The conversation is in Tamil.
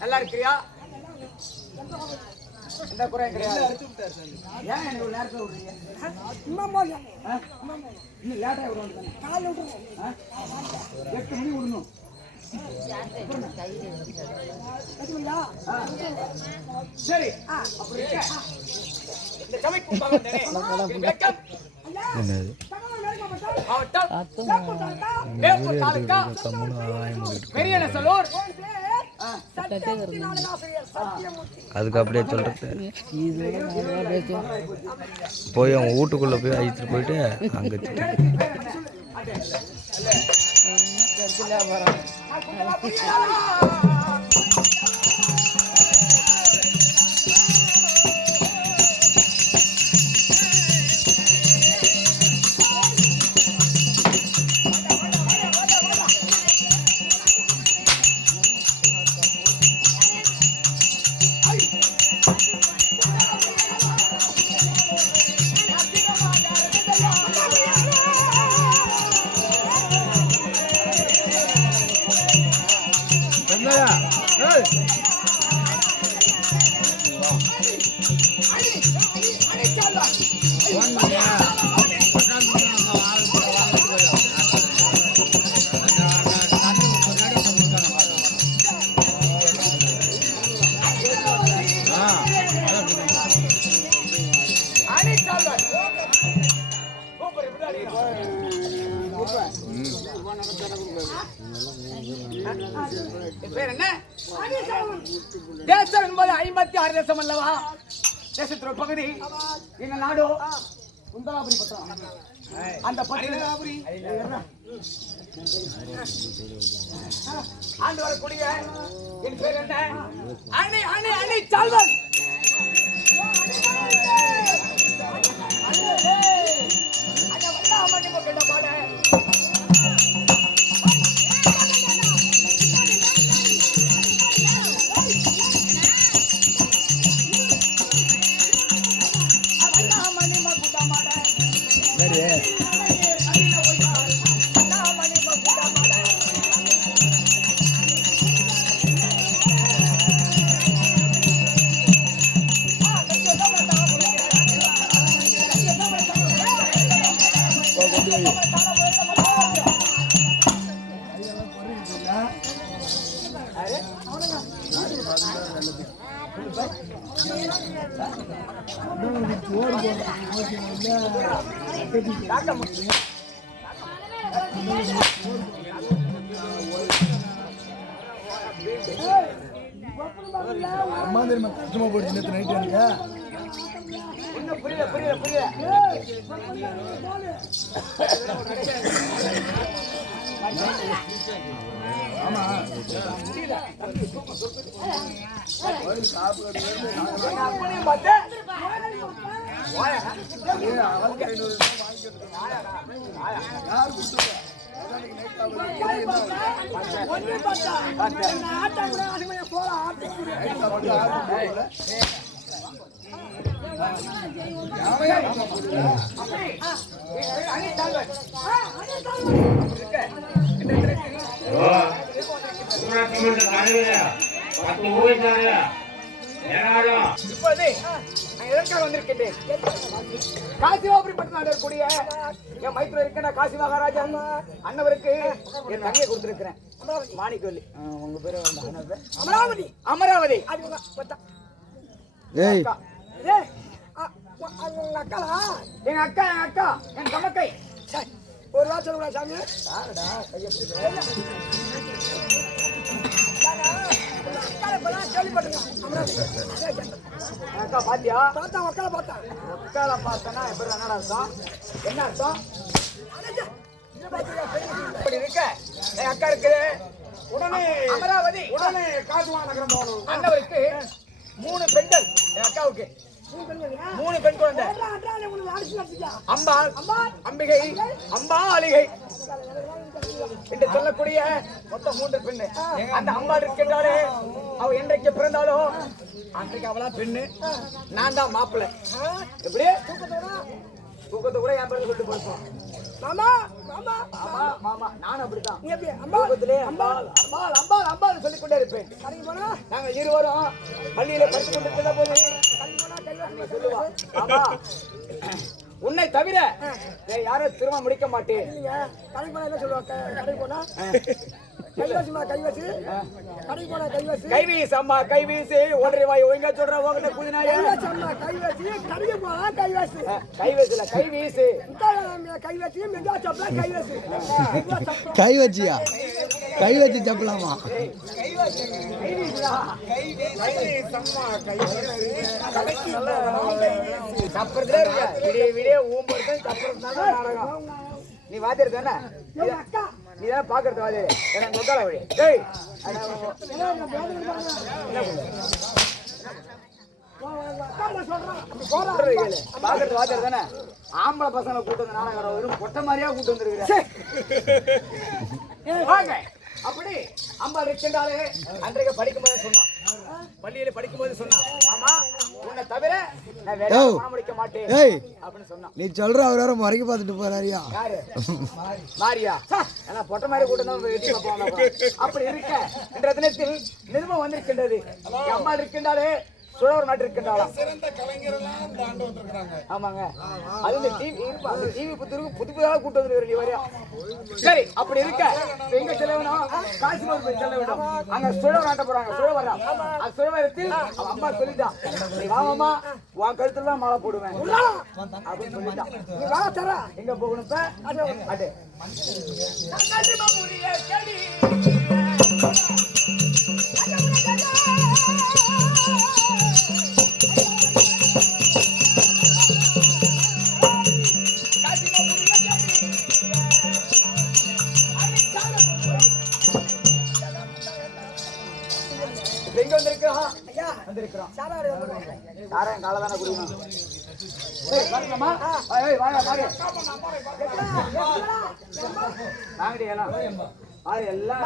நல்லா இருக்கிறியா? எந்த குறை கிடையாது. ஏன் எனக்கு ஒரு நேரத்தில் விடுறீங்க? இன்னும் லேட்டாக விடுவாங்க. 8 மணி விடணும். சரி, அப்படி இருக்க இந்த சமைக்கும் அதுக்கு அப்படியே சொல்றது போய் அவங்க வீட்டுக்குள்ள போய் அழைச்சிட்டு போயிட்டு அங்க பேர் என்ன? தேசம் என்பது 56 தேசம் அல்லவா? தேசத்தின் பகுதி எங்க நாடு குந்தலாபுரி பட்டம். அந்த பட்டணாபுரி ஆண்டு வரக்கூடிய என் பேர் என்ன? அணி அணி அணி சால்வன். அம்மா தெரியுமா கஷ்டமா போயிடுச்சு நேற்று நைட்டு எனக்கு. புரியல புரியல புரியல. ஆமா வந்திருக்கின்றேன். காசிவாபுரி பட்டணம் கூடிய என் மைத்திர இருக்க காசி மகாராஜா அண்ணவருக்கு என் தனியை கொடுத்திருக்கிறேன். மாணிக்கவல்லி. உங்க பேரு அமராவதி. அமராவதி. எங்க அக்கா என் அக்கா என் தமக்கை. ஒரு வாரம் சொல்லுங்களா சாமி? அக்கா பாத்தியா? பார்த்தா ஒக்கால பார்த்தா ஒக்கால பார்த்தனா எப்படி என்னடா அர்த்தம்? என்ன அர்த்தம்? இப்படி இருக்க என் அக்கா இருக்கு. உடனே அமராவதி உடனே காசுவா நகரம் போகணும். அண்ணவருக்கு 3 பெண்கள். என் அக்காவுக்கு 3 பெண் குழந்தை. அம்பாள், அம்பிகை, அம்பாளிகை என்று சொல்லக்கூடிய மொத்தம் 3 பெண்ணு. அந்த அம்பாள் இருக்கின்றாலே அவ என்றைக்கு பிறந்தாலோ அன்றைக்கு அவளா பெண்ணு, நான் தான் மாப்பிள்ளை. எப்படி தூக்கத்தை கூட என் பேருக்கு சொல்லிட்டு போயிருப்போம். மாமா மாமா ஆமா மாமா நானும் அப்படித்தான். நீ எப்படி அம்மா தூக்கத்திலே அம்பாள் அம்பாள் அம்பாள் அம்பாள் சொல்லிக் கொண்டே இருப்பேன். கடைக்கு போனா நாங்கள் இருவரும் பள்ளியில படித்துக் கொண்டிருக்கிற போது கடைக்கு போனா கைவாசி சொல்லுவா, ஆமா உன்னை தவிர வேற யாரும் திருமணம் முடிக்க மாட்டேன். இல்லைங்க கடைக்கு போனா என்ன சொல்லுவாங்க? கடைக்கு போனா கைவாசிமா கைவாசி கடைக்கு போனா கைவாசி கைவீசு அம்மா கைவீசு ஒன்றரை வாய் ஒழுங்கா சொல்ற உங்ககிட்ட புதினாய கைவாசி அம்மா கைவாசி கடைக்கு போனா கைவாசி கைவீசுல கைவீசு கைவாசி மெங்கா சப்பலா கைவாசி கை வச்சியா கை வச்சு தப்பலாமா தப்புறதுல இருக்க விடிய விடிய ஊம்புறது தப்புறதுனால நாடகம். நீ வாத்தியார் தானே? அக்கா நீ தானே பாக்குறது வாத்தியார். எனக்கு முக்கால வழி டேய் பாக்குறது வாத்தியார் தானே? ஆம்பளை பசங்களை கூட்டு வந்து நாடகம் வெறும் பொட்டை மாதிரியா கூட்டு வந்துருக்கிறேன். வாங்க அப்படி அம்பாள் இருக்கின்றாலே அன்றைக்கு படிக்கும்போது சொன்னான், பள்ளியில படிக்கும்போது சொன்னான், ஆமா உன்னை தவிர நான் வேற பணம் முடிக்க மாட்டேன் அப்படின்னு சொன்னான். நீ சொல்ற அவர் வேற முறைக்கு பார்த்துட்டு போறாரியா? யாரு? மாரியா? ஆனா பொட்டை மாதிரி கூட்டம் வெட்டி பார்ப்பாங்க. அப்படி இருக்க என்ற தினத்தில் நிருபம் வந்திருக்கின்றது. அம்பாள் இருக்கின்றாலே சுழவர் நாட்டு இருக்கின்றாளாம். ஆமாங்க அது இந்த டிவி புத்தருக்கு புது புதாக கூட்டு வந்து நீ வரையா. சரி அப்படி இருக்க எங்க செல்ல வேணும்? காசிமூர் போய் செல்ல வேணும். அங்க சுழவர் நாட்ட போறாங்க. சுழவர் அந்த சுழவரத்தில் அவன் அம்மா சொல்லிட்டான், நீ வாமாமா உன் கழுத்துல தான் மாலை போடுவேன் அப்படின்னு சொல்லிட்டான். நீ வா தர எங்க போகணும் இப்ப? அது எங்க வந்திருக்கிறோம்? ஐயா வந்திருக்கிறோம். சாராடு வந்துருவாங்க யாரும் காலை தானே குடிக்கணும். வரலாமா? வாங்க வாங்க வாங்கடி எல்லாம் எல்லாம்